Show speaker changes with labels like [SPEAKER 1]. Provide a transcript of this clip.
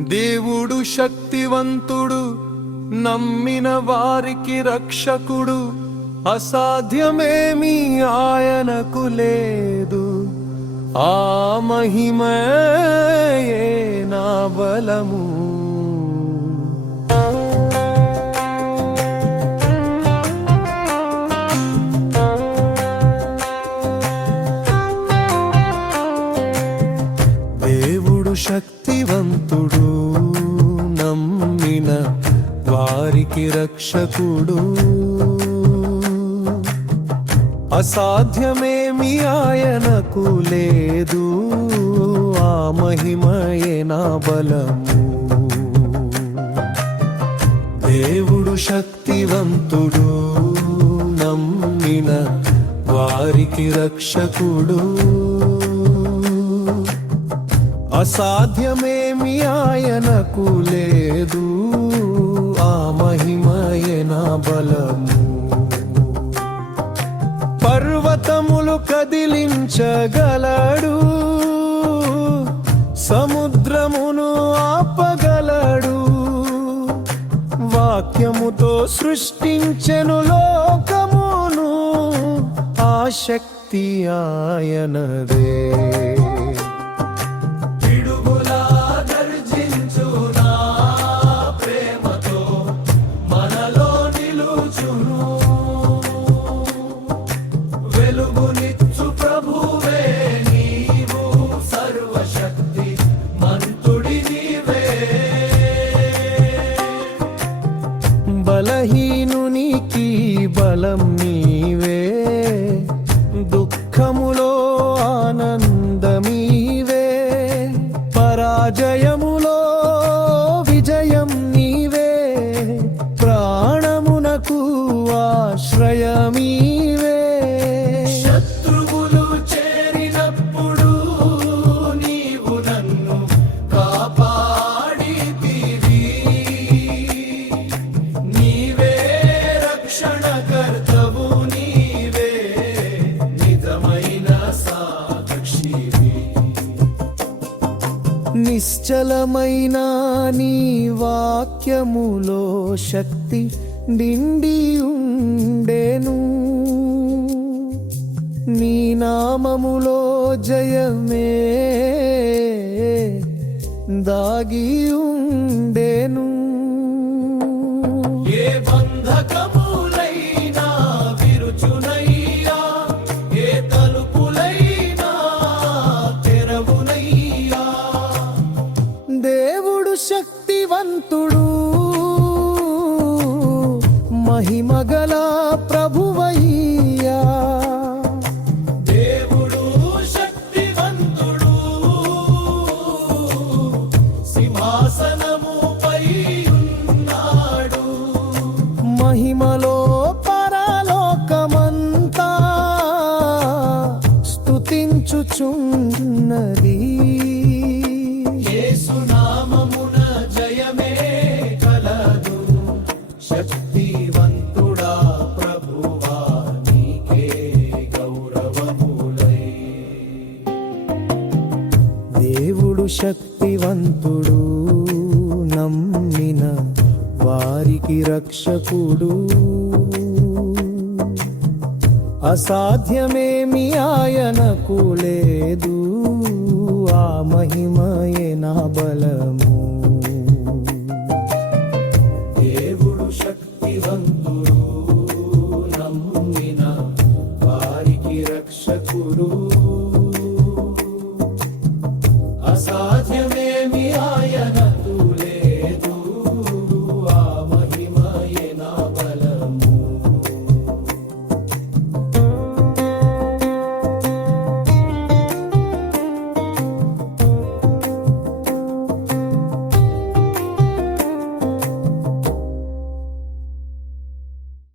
[SPEAKER 1] దేవుడు శక్తివంతుడు నమ్మిన వారికి రక్షకుడు అసాధ్యమేమీ ఆయనకు లేదు. ఆ మహిమయే నా బలము. దేవుడు శక్తివంతుడు వారికి రక్షకుడు. అసాధ్యమేమి ఆయనకు లేదు. ఆ మహిమయే నా బలము. దేవుడు శక్తివంతుడు నమ్మిన వారికి రక్షకుడు. అసాధ్యమేమి ఆయనకు లేదు. ఆ మహిమయే నా బలము. పర్వతములు కదిలించగలడు. సముద్రమును ఆపగలడు. వాక్యముతో సృష్టించెను లోకమును. ఆ శక్తి ఆయనదే. బలం నీవే దుఃఖములో ఆనందమీవే పరాజయములో నిశ్చలమైన నీ వాక్యములో శక్తి నిండి ఉండేను. నీ నామములో జయమే దాగి ఉండేను. శక్తివంతుడు. మహిమగల ప్రభువయ్యా. దేవుడు శక్తివంతుడు. సింహాసనముపై ఉన్నాడు మహిమలో పరలోకమంతా స్తుతించుచున్నది. నీతివంతుడు నమ్మిన వారికి రక్షకుడు. అసాధ్యమేమి ఆయనకు లేదు ఆ మహిమయే నా బలము. love.